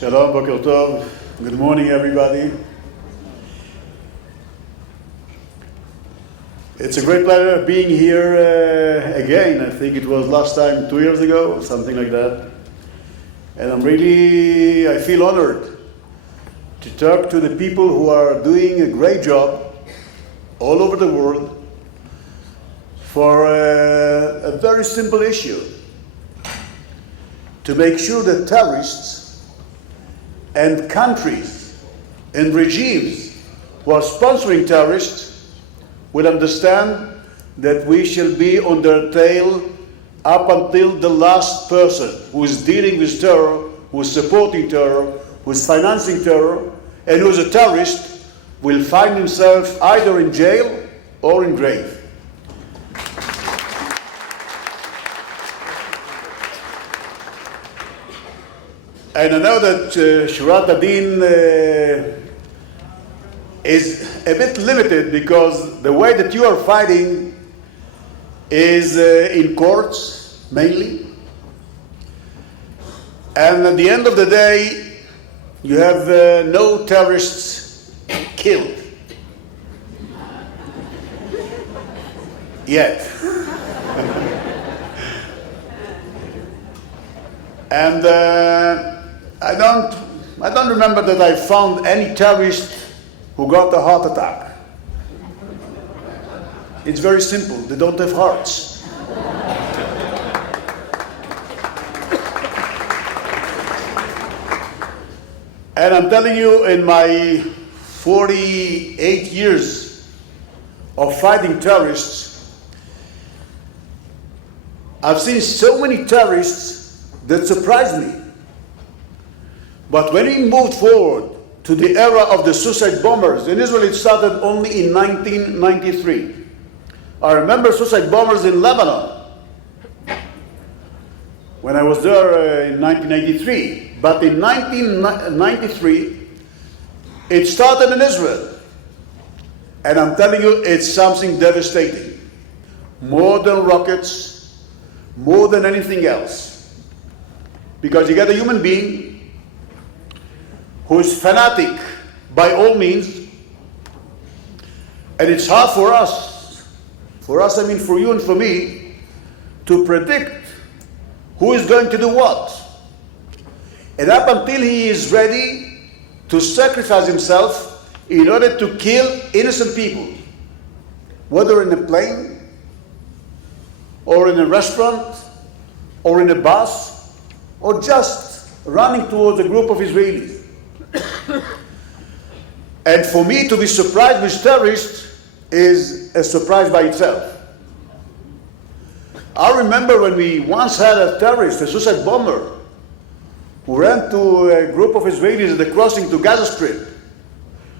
Shalom, Boker Tov. Good morning, everybody. It's a great pleasure being here again. I think it was last time 2 years ago, something like that. And I feel honored to talk to the people who are doing a great job all over the world for a very simple issue. To make sure that terrorists and countries and regimes who are sponsoring terrorists will understand that we shall be on their tail up until the last person who is dealing with terror, who is supporting terror, who is financing terror, and who is a terrorist will find himself either in jail or in grave. And I know that Shurat HaDin is a bit limited because the way that you are fighting is in courts mainly. And at the end of the day, you have no terrorists killed yet. And I don't remember that I found any terrorist who got a heart attack. It's very simple. They don't have hearts. And I'm telling you, in my 48 years of fighting terrorists, I've seen so many terrorists that surprised me. But when we moved forward to the era of the suicide bombers, in Israel it started only in 1993. I remember suicide bombers in Lebanon when I was there in 1983. But in 1993, it started in Israel. And I'm telling you, it's something devastating. More than rockets, more than anything else. Because you get a human being who is fanatic by all means, and it's hard for us, I mean for you and for me, to predict who is going to do what. And up until he is ready to sacrifice himself in order to kill innocent people, whether in a plane, or in a restaurant, or in a bus, or just running towards a group of Israelis. And for me to be surprised with terrorists is a surprise by itself. I remember when we once had a terrorist, a suicide bomber, who ran to a group of Israelis at the crossing to Gaza Strip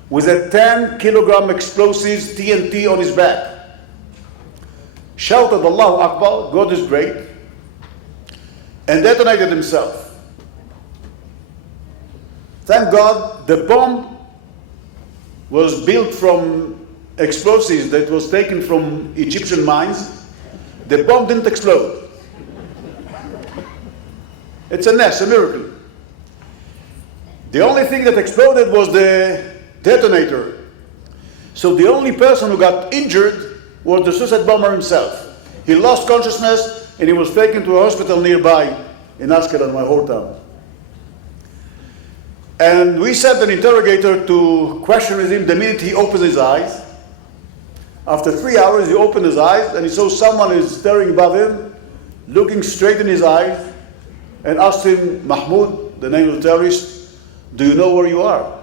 with a 10-kilogram explosives TNT on his back. Shouted Allahu Akbar, God is great, and detonated himself. Thank God, the bomb was built from explosives that was taken from Egyptian mines. The bomb didn't explode. It's a miracle. The only thing that exploded was the detonator. So the only person who got injured was the suicide bomber himself. He lost consciousness and he was taken to a hospital nearby in Ashkelon, my hometown. And we sent an interrogator to question him the minute he opened his eyes. After 3 hours, he opened his eyes and he saw someone is staring above him, looking straight in his eyes, and asked him, Mahmoud, the name of the terrorist, do you know where you are?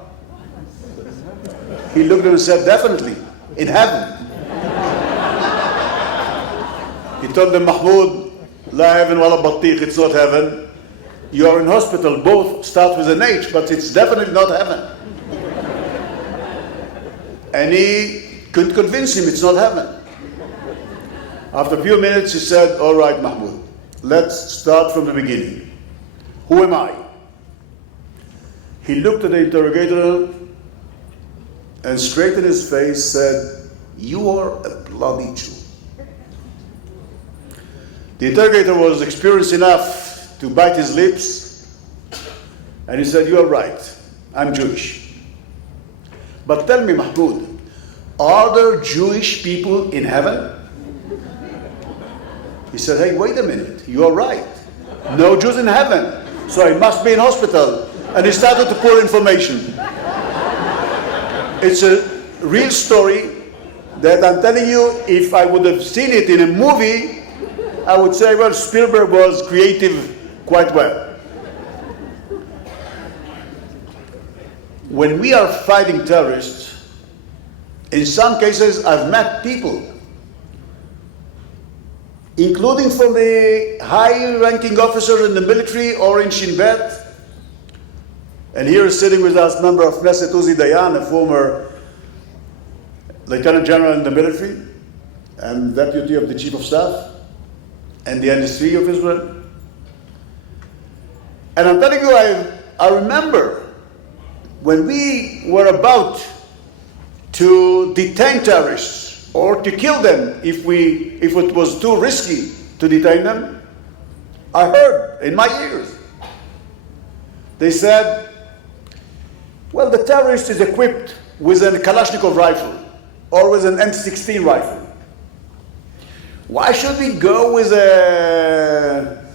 He looked at him and said, definitely, in heaven. He told them, Mahmoud, la heaven wala battikh, it's not heaven. You are in hospital, both start with an H, but it's definitely not heaven. And he couldn't convince him it's not heaven. After a few minutes, he said, all right, Mahmoud, let's start from the beginning. Who am I? He looked at the interrogator and straight in his face said, you are a bloody Jew. The interrogator was experienced enough to bite his lips And he said, "You are right, I'm Jewish. But tell me, Mahmoud, are there Jewish people in heaven?" He said, "Hey, wait a minute, you are right. No Jews in heaven, so I must be in hospital." And he started to pour information. It's a real story that I'm telling you, if I would have seen it in a movie, I would say, well, Spielberg was creative quite well. When we are fighting terrorists, in some cases I've met people, including from the high-ranking officers in the military or in Shin Bet. And here is sitting with us member of Knesset, Uzi Dayan, a former lieutenant general in the military and deputy of the chief of staff and the NSC of Israel. And I'm telling you, I remember when we were about to detain terrorists or to kill them if it was too risky to detain them, I heard in my ears, they said, well, the terrorist is equipped with a Kalashnikov rifle or with an M16 rifle. Why should we go with a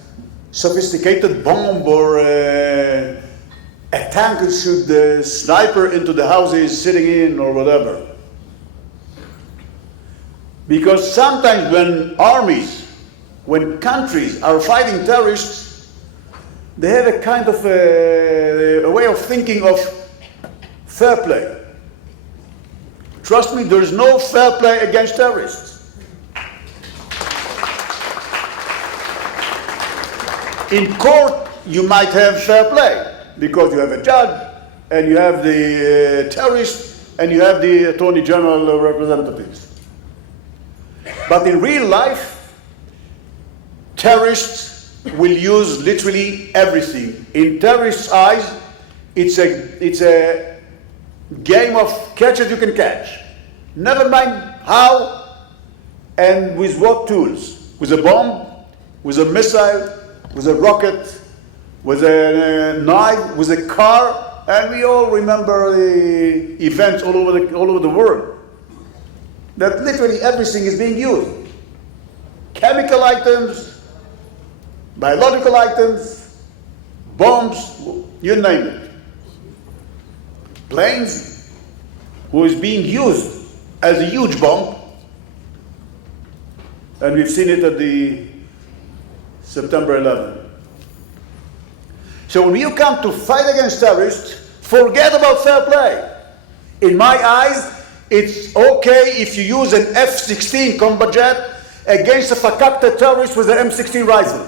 sophisticated bomb or a tank that should sniper into the houses sitting in or whatever? Because sometimes when armies, when countries are fighting terrorists, they have a kind of a way of thinking of fair play. Trust me, there is no fair play against terrorists. In court, you might have fair play because you have a judge and you have the terrorist and you have the attorney general representatives. But in real life, terrorists will use literally everything. In terrorists' eyes, it's a game of catch as you can catch. Never mind how and with what tools. With a bomb, with a missile, with a rocket, with a knife, with a car, and we all remember the events all over the world. That literally everything is being used. Chemical items, biological items, bombs, you name it. Planes, who is being used as a huge bomb, and we've seen it at the September 11. So when you come to fight against terrorists, forget about fair play. In my eyes, it's okay if you use an F-16 combat jet against a fakakta terrorist with an M16 rifle.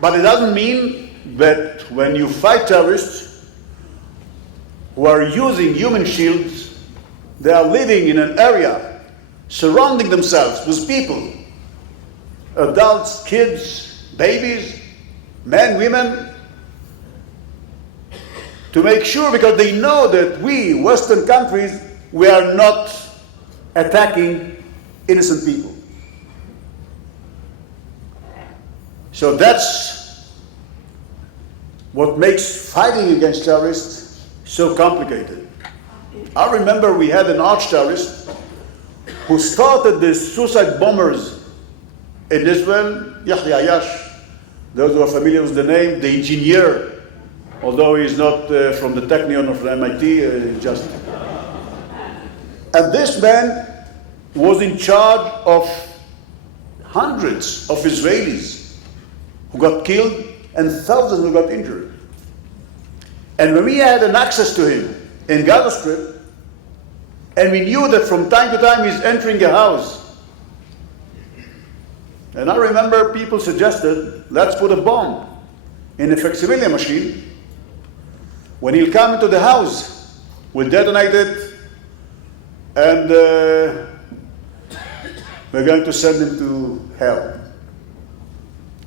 But it doesn't mean that when you fight terrorists who are using human shields, they are living in an area, surrounding themselves with people, adults, kids, babies, men, women, to make sure, because they know that we, Western countries, we are not attacking innocent people. So that's what makes fighting against terrorists so complicated. I remember we had an arch-terrorist who started the suicide bombers in Israel, Yahya Yash. Those who are familiar with the name, the engineer, although he's not from the Technion or from MIT, just. And this man was in charge of hundreds of Israelis who got killed and thousands who got injured. And when we had an access to him in Gaza Strip, and we knew that from time to time he's entering a house, and I remember people suggested, let's put a bomb in a facsimile machine. When he'll come into the house, we'll detonate it, and we're going to send him to hell.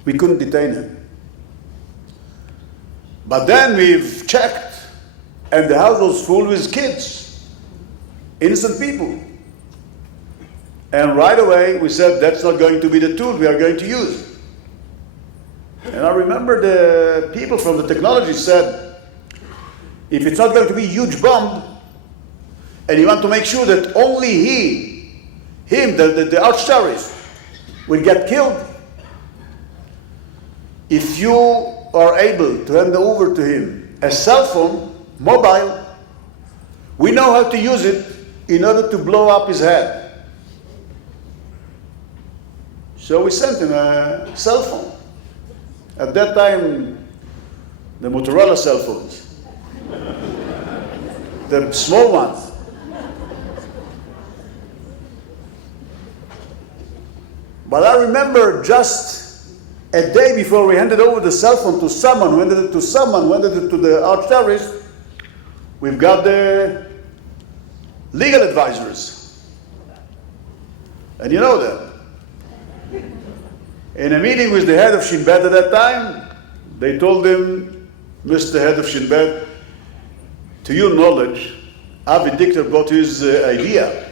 We couldn't detain him. But then we've checked, and the house was full with kids, innocent people. And right away we said that's not going to be the tool we are going to use. And I remember the people from the technology said, if it's not going to be a huge bomb, and you want to make sure that only the arch terrorist, will get killed, if you are able to hand over to him a cell phone, mobile, we know how to use it in order to blow up his head. So we sent him a cell phone. At that time, the Motorola cell phones, the small ones. But I remember just a day before we handed over the cell phone to someone, who handed it to someone, who handed it to the arch terrorist, we've got the legal advisors. And you know them. In a meeting with the head of Shin Bet at that time, they told him, Mr. Head of Shin Bet, to your knowledge, Avi Dichter brought his idea,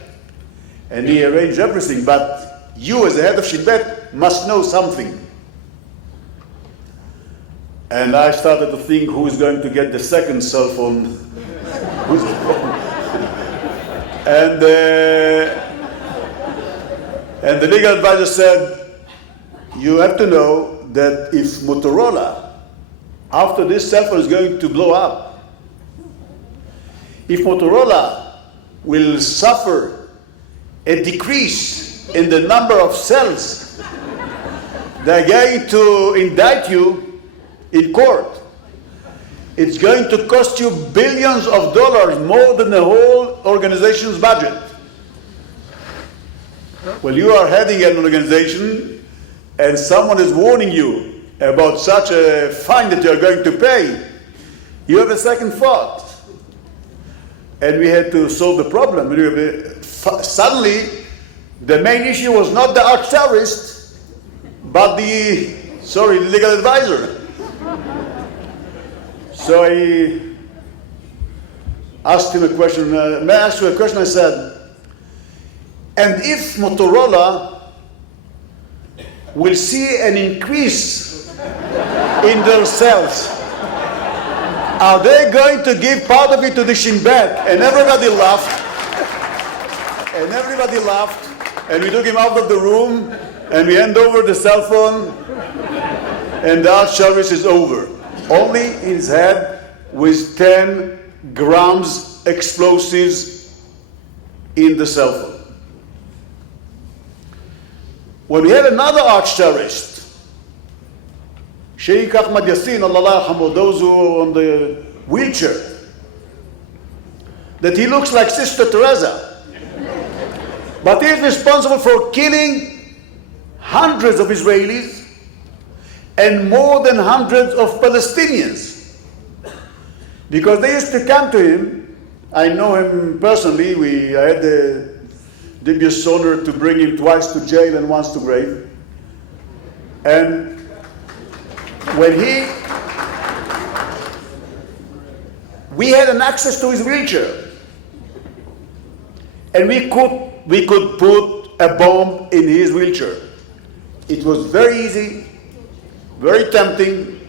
and he arranged everything, but you as the head of Shin Bet must know something. And I started to think, who is going to get the second cell phone? Who's the phone? And the legal advisor said, you have to know that if Motorola, after this cell phone is going to blow up, if Motorola will suffer a decrease in the number of cells, they're going to indict you in court. It's going to cost you billions of dollars, more than the whole organization's budget. Well, you are heading an organization and someone is warning you about such a fine that you're going to pay, you have a second thought. And we had to solve the problem. Suddenly, the main issue was not the arch terrorist, but the legal advisor. So I asked him a question. May I ask you a question? I said, and if Motorola will see an increase in their sales, are they going to give part of it to the Shin Bet? And everybody laughed. And we took him out of the room, and we hand over the cell phone, and the arch service is over. Only his head with 10 grams explosives in the cell phone. When we had another arch terrorist, Sheikh Ahmad Yassin, Allah yarhamu, those who are on the wheelchair, that he looks like Sister Teresa. But he is responsible for killing hundreds of Israelis and more than hundreds of Palestinians. Because they used to come to him. I know him personally. I had the dubious honor to bring him twice to jail and once to grave. And when we had an access to his wheelchair, and we could put a bomb in his wheelchair. It was very easy, very tempting,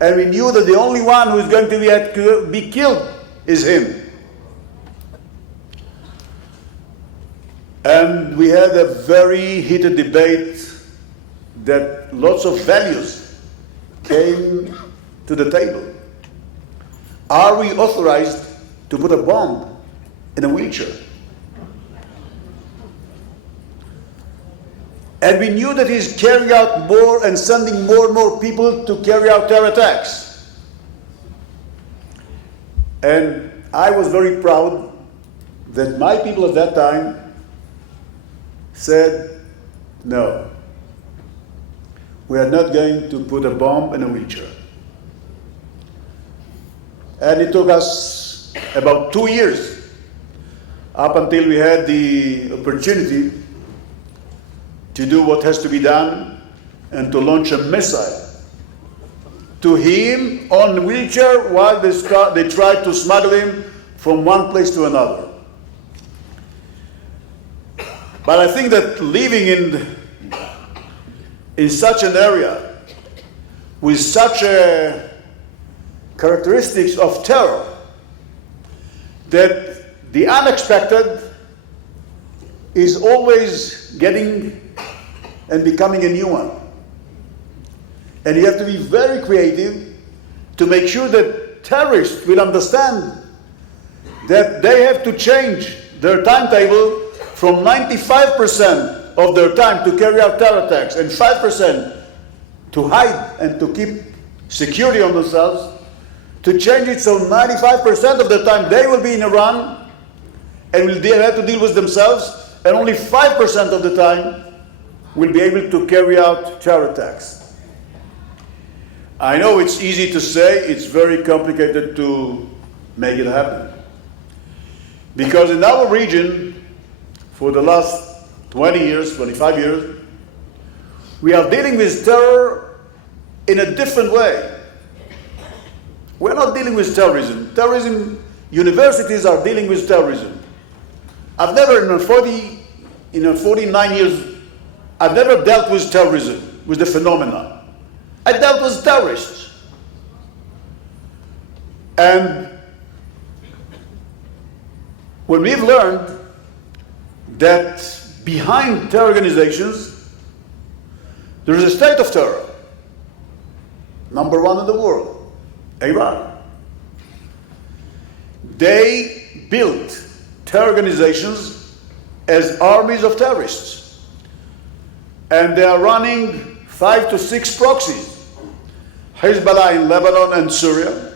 and we knew that the only one who is going to be killed is him. And we had a very heated debate that lots of values came to the table. Are we authorized to put a bomb in a wheelchair? And we knew that he's carrying out more and sending more and more people to carry out terror attacks. And I was very proud that my people at that time said, no, we are not going to put a bomb in a wheelchair. And it took us about 2 years up until we had the opportunity to do what has to be done and to launch a missile to him on the wheelchair while they tried to smuggle him from one place to another. But I think that living in such an area with such characteristics of terror, that the unexpected is always getting and becoming a new one. And you have to be very creative to make sure that terrorists will understand that they have to change their timetable from 95% of their time to carry out terror attacks and 5% to hide and to keep security on themselves, to change it so 95% of the time they will be in Iran and will have to deal with themselves, and only 5% of the time will be able to carry out terror attacks. I know it's easy to say, it's very complicated to make it happen. Because in our region, for the last 20 years, 25 years, we are dealing with terror in a different way. We're not dealing with terrorism. Universities are dealing with terrorism. I've never, in 49 years, I've never dealt with terrorism, with the phenomena. I dealt with terrorists. And when we've learned that behind terror organizations, there is a state of terror. Number one in the world, Iran. They built terror organizations as armies of terrorists. And they are running 5 to 6 proxies. Hezbollah in Lebanon and Syria,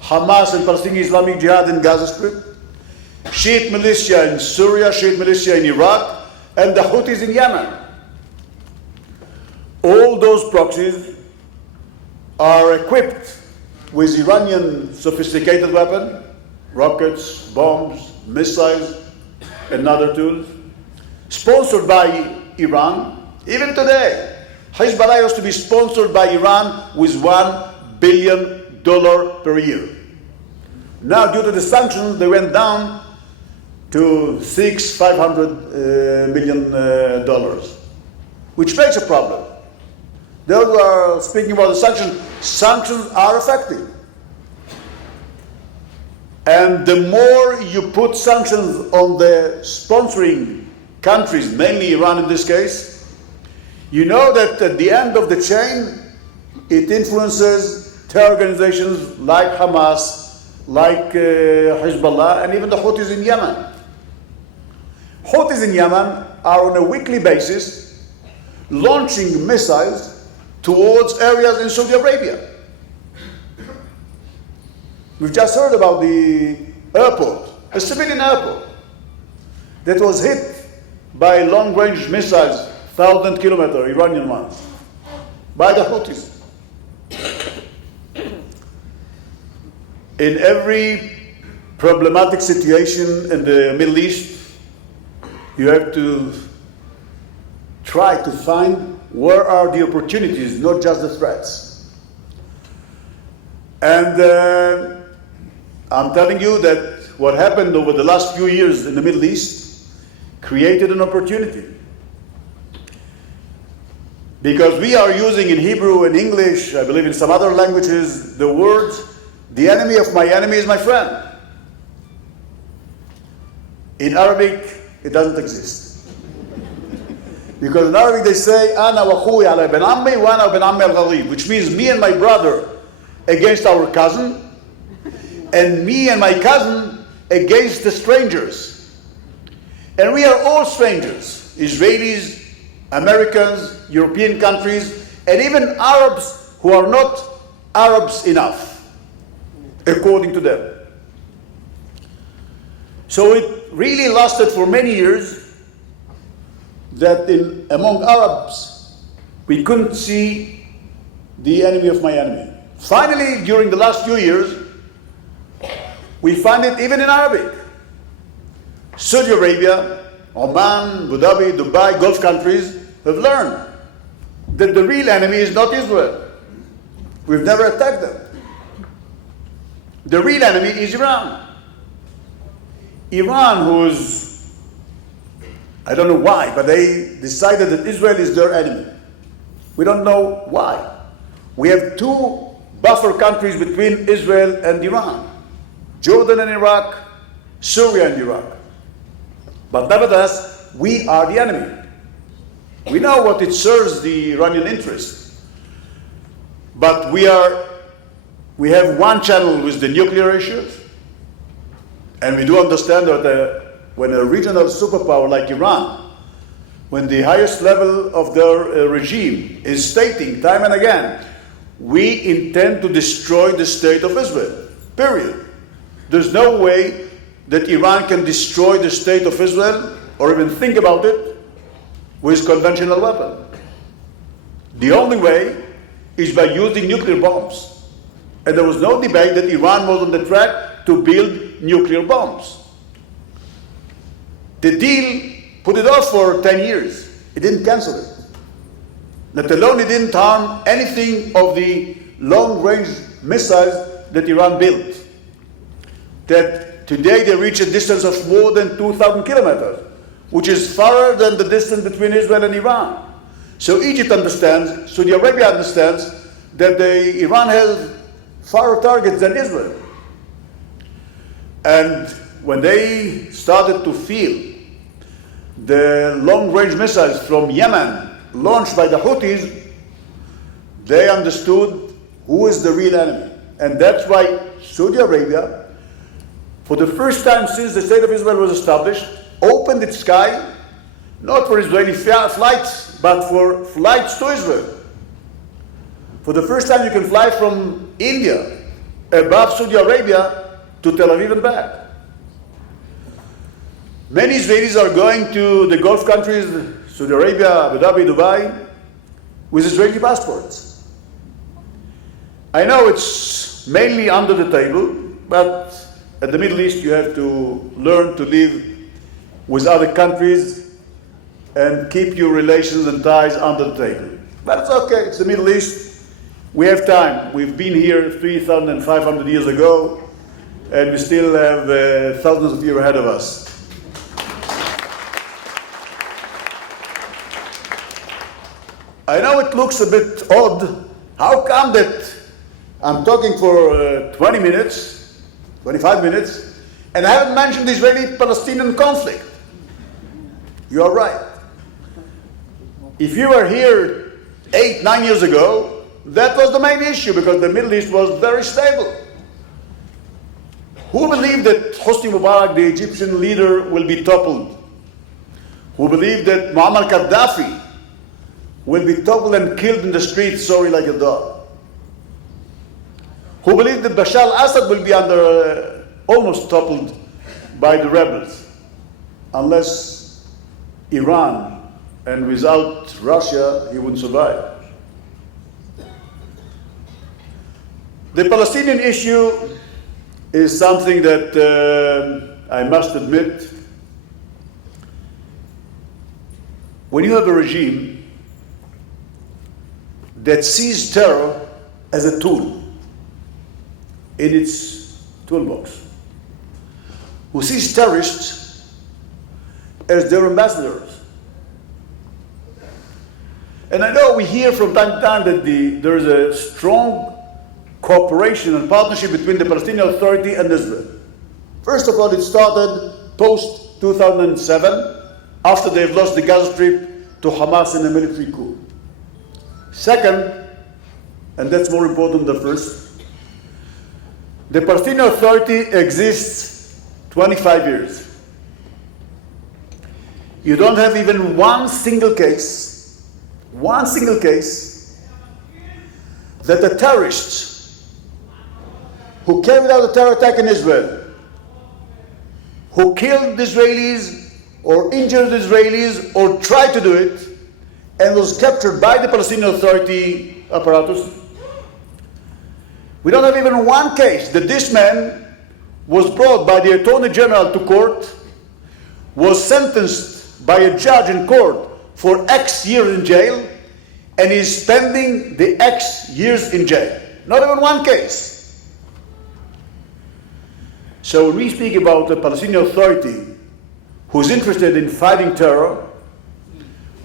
Hamas and Palestinian Islamic Jihad in Gaza Strip, Shiite militia in Syria, Shiite militia in Iraq, and the Houthis in Yemen. All those proxies are equipped with Iranian sophisticated weapons, rockets, bombs, missiles, and other tools, sponsored by Iran. Even today, Hezbollah used to be sponsored by Iran with $1 billion per year. Now, due to the sanctions, they went down to $500 million, which makes a problem. Those who are speaking about the sanctions are effective. And the more you put sanctions on the sponsoring countries, mainly Iran in this case, you know that at the end of the chain, it influences terror organizations like Hamas, like Hezbollah, and even the Houthis in Yemen. Houthis in Yemen are on a weekly basis launching missiles towards areas in Saudi Arabia. We've just heard about the airport, a civilian airport, that was hit by long-range missiles, 1,000-kilometer Iranian ones, by the Houthis. In every problematic situation in the Middle East, you have to try to find where are the opportunities, not just the threats. And I'm telling you that what happened over the last few years in the Middle East created an opportunity. Because we are using in Hebrew and English, I believe in some other languages, the words, the enemy of my enemy is my friend. In Arabic, it doesn't exist. Because in Arabic they say, Ana wa akhuy ala ibn ammi wa ana ibn ammi al-ghalib, which means me and my brother against our cousin, and me and my cousin against the strangers. And we are all strangers, Israelis, Americans, European countries, and even Arabs who are not Arabs enough, according to them. So it really lasted for many years that among Arabs, we couldn't see the enemy of my enemy. Finally, during the last few years, we find it even in Arabic. Saudi Arabia, Oman, Abu Dhabi, Dubai, Gulf countries have learned that the real enemy is not Israel. We've never attacked them. The real enemy is Iran. Iran, whose I don't know why, but they decided that Israel is their enemy. We don't know why. We have two buffer countries between Israel and Iran, Jordan and Iraq, Syria and Iraq. But nevertheless, we are the enemy. We know what it serves the Iranian interests. But we have one channel with the nuclear issues, and we do understand that when a regional superpower like Iran, when the highest level of their regime is stating time and again, we intend to destroy the state of Israel, period. There's no way that Iran can destroy the state of Israel or even think about it with conventional weapons. The only way is by using nuclear bombs. And there was no debate that Iran was on the track to build nuclear bombs. The deal put it off for 10 years. It didn't cancel it. Let alone it didn't harm anything of the long-range missiles that Iran built. That today they reach a distance of more than 2,000 kilometers, which is farther than the distance between Israel and Iran. So Egypt understands, Saudi Arabia understands, that Iran has farther targets than Israel. And when they started to feel the long-range missiles from Yemen launched by the Houthis, they understood who is the real enemy. And that's why Saudi Arabia, for the first time since the State of Israel was established, opened its sky, not for Israeli flights, but for flights to Israel. For the first time you can fly from India above Saudi Arabia to Tel Aviv and back. Many Israelis are going to the Gulf countries, Saudi Arabia, Abu Dhabi, Dubai, with Israeli passports. I know it's mainly under the table, but at the Middle East you have to learn to live with other countries and keep your relations and ties under the table. But it's okay, it's the Middle East. We have time. We've been here 3,500 years ago, and we still have thousands of years ahead of us. I know it looks a bit odd. How come that I'm talking for 20 minutes, 25 minutes, and I haven't mentioned the Israeli-Palestinian conflict? You are right. If you were here 8, 9 years ago, that was the main issue because the Middle East was very stable. Who believed that Hosni Mubarak, the Egyptian leader, will be toppled? Who believed that Muammar Gaddafi will be toppled and killed in the streets, sorry, like a dog? Who believed that Bashar al-Assad will be almost toppled by the rebels, unless Iran, and without Russia, he wouldn't survive. The Palestinian issue is something that I must admit, when you have a regime that sees terror as a tool in its toolbox, who sees terrorists as their ambassadors. And I know we hear from time to time that there is a strong cooperation and partnership between the Palestinian Authority and Israel. First of all, it started post-2007, after they've lost the Gaza Strip to Hamas in a military coup. Second, and that's more important than first, the Palestinian Authority exists 25 years. You don't have even one single case that the terrorists who carried out a terror attack in Israel, who killed Israelis or injured Israelis or tried to do it, and was captured by the Palestinian Authority apparatus. We don't have even one case that this man was brought by the Attorney General to court, was sentenced by a judge in court for X years in jail, and is spending the X years in jail. Not even one case. So when we speak about the Palestinian Authority, who's interested in fighting terror,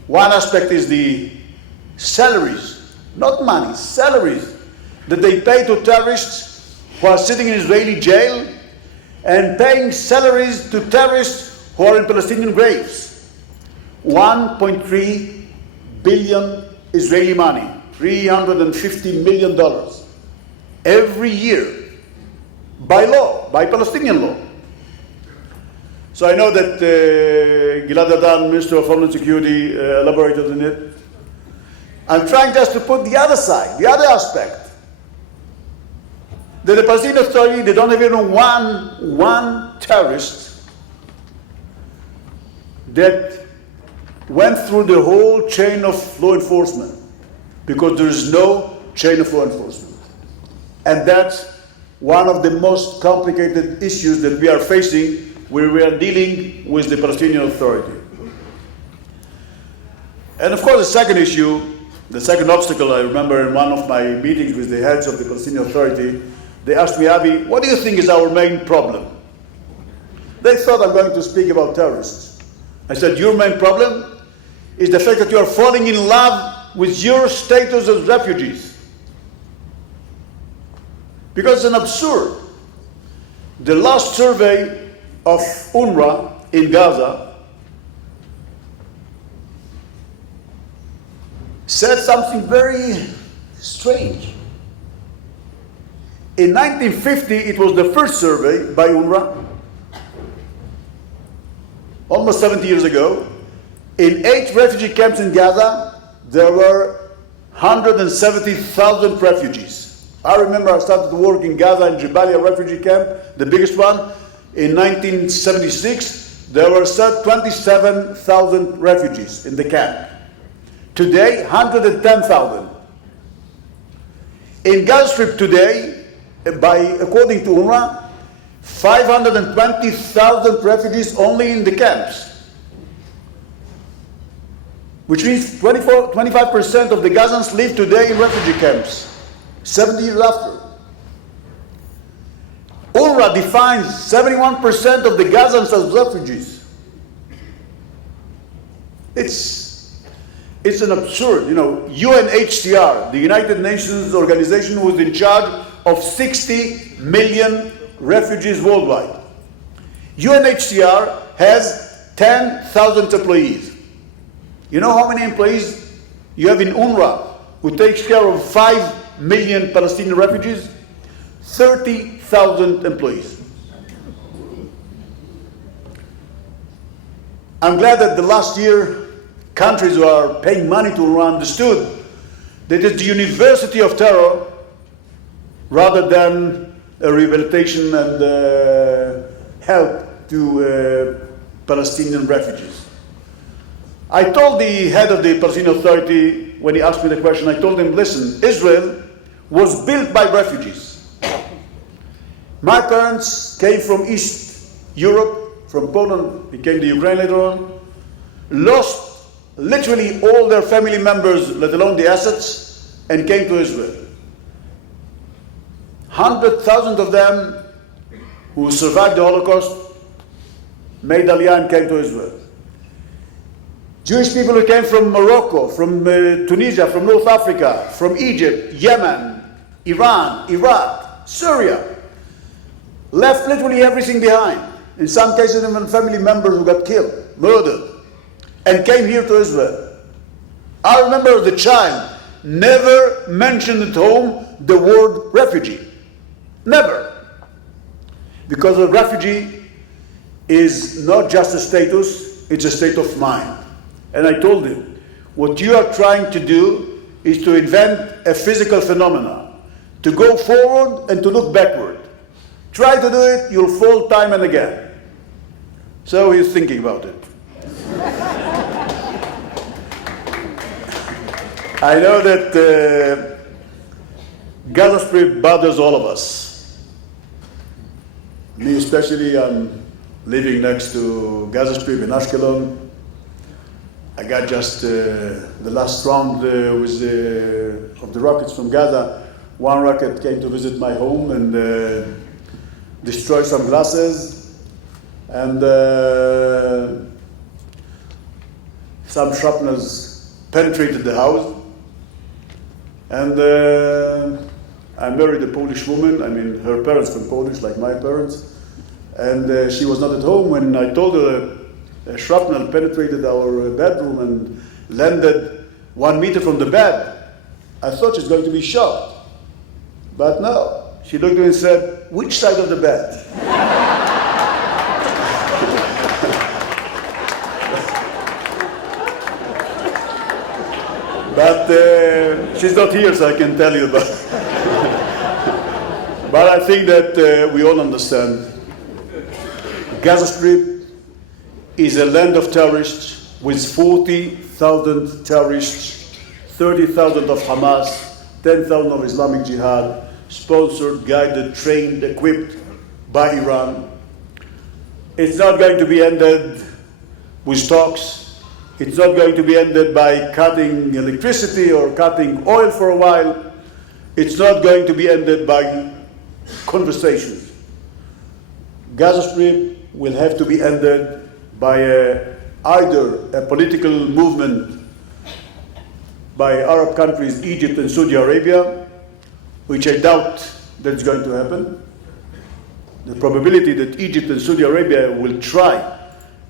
one aspect is the salaries, not money, salaries that they pay to terrorists who are sitting in Israeli jail and paying salaries to terrorists who are in Palestinian graves. 1.3 billion Israeli money, $350 million every year by law, by Palestinian law. So I know that Gilad Ardan, Minister of Homeland Security, elaborated on it. I'm trying just to put the other side, the other aspect. That the Palestinian Authority, they don't have even one terrorist that went through the whole chain of law enforcement, because there is no chain of law enforcement. And that's one of the most complicated issues that we are facing when we are dealing with the Palestinian Authority. And of course, the second issue, the second obstacle, I remember in one of my meetings with the heads of the Palestinian Authority, they asked me, Avi, what do you think is our main problem? They thought I'm going to speak about terrorists. I said, your main problem is the fact that you are falling in love with your status as refugees. Because it's an absurd. The last survey of UNRWA in Gaza said something very strange. In 1950, it was the first survey by UNRWA, almost 70 years ago. In 8 refugee camps in Gaza, there were 170,000 refugees. I remember I started to work in Gaza in Jabalia refugee camp, the biggest one. In 1976, there were 27,000 refugees in the camp. Today, 110,000. In Gaza Strip today, according to UNRWA, 520,000 refugees only in the camps, which means 25% of the Gazans live today in refugee camps, 70 years after. UNRWA defines 71% of the Gazans as refugees. It's an absurd, UNHCR, the United Nations organization who is in charge of 60 million refugees worldwide. UNHCR has 10,000 employees. You know how many employees you have in UNRWA who takes care of 5 million Palestinian refugees? 30,000 employees. I'm glad that the last year countries who are paying money to UNRWA understood that it's the university of terror rather than a rehabilitation and help to Palestinian refugees. I told the head of the Palestinian Authority, when he asked me the question, I told him, listen, Israel was built by refugees. My parents came from East Europe, from Poland, became the Ukraine later on, lost literally all their family members, let alone the assets, and came to Israel. 100,000 of them who survived the Holocaust made Aliyah and came to Israel. Jewish people who came from Morocco, from Tunisia, from North Africa, from Egypt, Yemen, Iran, Iraq, Syria, left literally everything behind. In some cases, even family members who got killed, murdered, and came here to Israel. I remember as a child, never mentioned at home the word refugee. Never. Because a refugee is not just a status, it's a state of mind. And I told him, what you are trying to do is to invent a physical phenomenon, to go forward and to look backward. Try to do it, you'll fall time and again. So he's thinking about it. I know that Gaza Strip bothers all of us. Me especially, I'm living next to Gaza Strip in Ashkelon. I got just the last round of the rockets from Gaza. One rocket came to visit my home and destroyed some glasses. and some shrapnels penetrated the house. And I married a Polish woman. I mean, her parents were Polish, like my parents. And she was not at home when I told her a shrapnel penetrated our bedroom and landed 1 meter from the bed. I thought she's going to be shocked. But no, she looked at me and said, "Which side of the bed?" But she's not here, so I can tell you. But I think that we all understand. Gaza Strip is a land of terrorists with 40,000 terrorists, 30,000 of Hamas, 10,000 of Islamic Jihad, sponsored, guided, trained, equipped by Iran. It's not going to be ended with talks. It's not going to be ended by cutting electricity or cutting oil for a while. It's not going to be ended by conversations. Gaza Strip will have to be ended by either a political movement by Arab countries, Egypt and Saudi Arabia, which I doubt that's going to happen. The probability that Egypt and Saudi Arabia will try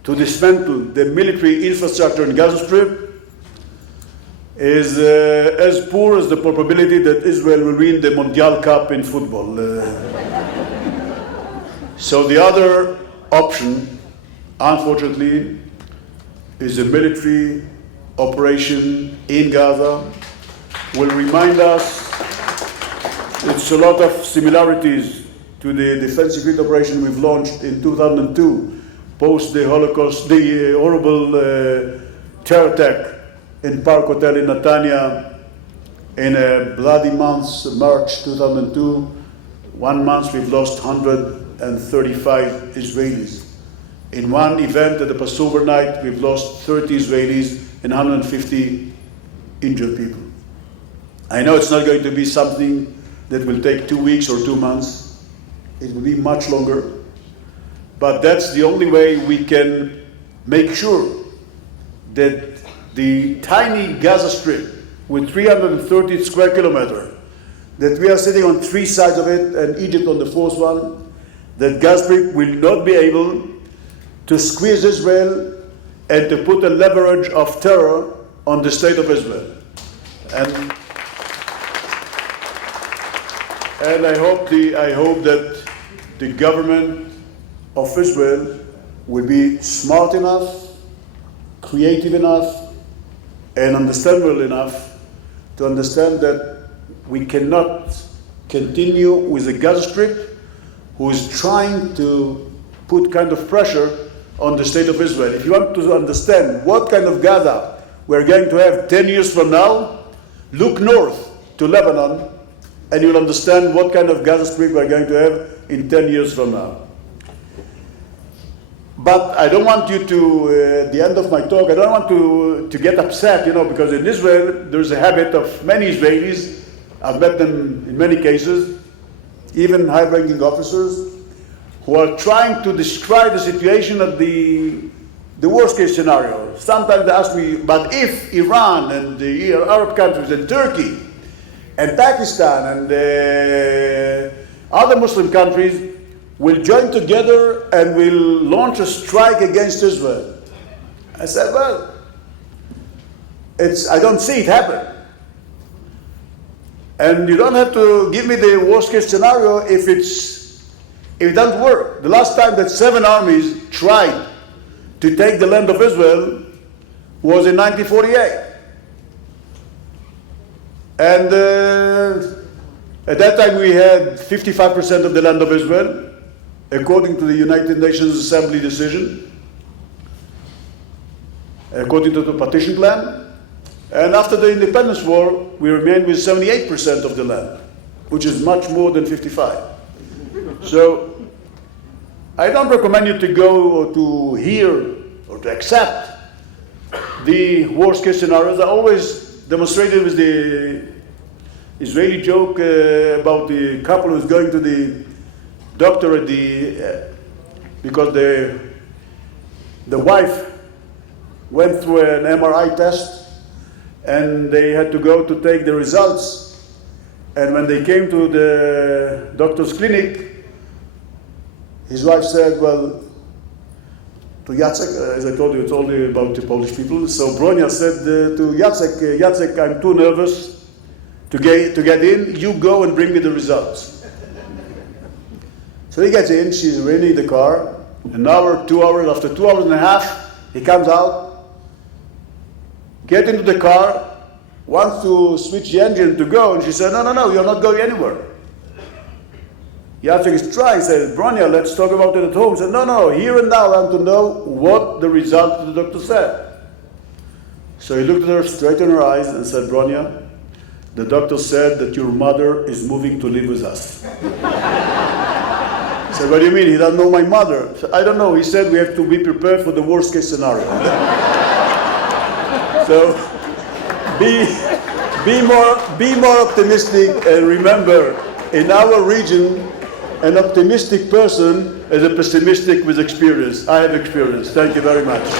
to dismantle the military infrastructure in Gaza Strip is as poor as the probability that Israel will win the Mondial Cup in football. So the other option, unfortunately, is a military operation in Gaza. Will remind us, it's a lot of similarities to the defensive fleet operation we've launched in 2002, post the Holocaust, the horrible terror attack in Park Hotel in Netanya in a bloody month, March 2002. 1 month we've lost 135 Israelis. In one event at the Passover night, we've lost 30 Israelis and 150 injured people. I know it's not going to be something that will take 2 weeks or 2 months. It will be much longer. But that's the only way we can make sure that the tiny Gaza Strip with 330 square kilometers, that we are sitting on 3 sides of it and Egypt on the 4th one, that Gaza Strip will not be able to squeeze Israel and to put a leverage of terror on the state of Israel. And I hope that the government of Israel will be smart enough, creative enough, and understandable enough to understand that we cannot continue with the Gaza Strip, who is trying to put kind of pressure on the state of Israel. If you want to understand what kind of Gaza we're going to have 10 years from now, look north to Lebanon, and you'll understand what kind of Gaza Strip we're going to have in 10 years from now. But I don't want you to, at the end of my talk, I don't want to get upset, because in Israel, there's a habit of many Israelis, I've met them in many cases, even high-ranking officers, who are trying to describe the situation of the worst-case scenario. Sometimes they ask me, but if Iran and the Arab countries and Turkey and Pakistan and other Muslim countries will join together and will launch a strike against Israel. I said, well, I don't see it happen. And you don't have to give me the worst case scenario if it doesn't work. The last time that 7 armies tried to take the land of Israel was in 1948. And at that time we had 55% of the land of Israel, according to the United Nations Assembly decision, according to the partition plan. And after the independence war, we remained with 78% of the land, which is much more than 55. So I don't recommend you to go or to hear or to accept the worst case scenarios. I always demonstrated with the Israeli joke about the couple who's going to the doctor at because the The wife went through an MRI test, and they had to go to take the results. And when they came to the doctor's clinic, his wife said, well, to Jacek, as I told you, it's only about the Polish people. So Bronia said to Jacek, Jacek, I'm too nervous to get in. You go and bring me the results. So he gets in, she's renting the car. An hour, 2 hours, after 2 hours and a half, he comes out, get into the car, wants to switch the engine to go, and she said, no, no, no, you're not going anywhere. Jacek is trying, said, Bronia, let's talk about it at home. He said, no, no, here and now I want to know what the result of the doctor said. So he looked at her straight in her eyes and said, Bronia, the doctor said that your mother is moving to live with us. I said, what do you mean? He doesn't know my mother. I said, I don't know. He said we have to be prepared for the worst case scenario. So be more optimistic, and remember, in our region, an optimistic person is a pessimistic with experience. I have experience. Thank you very much.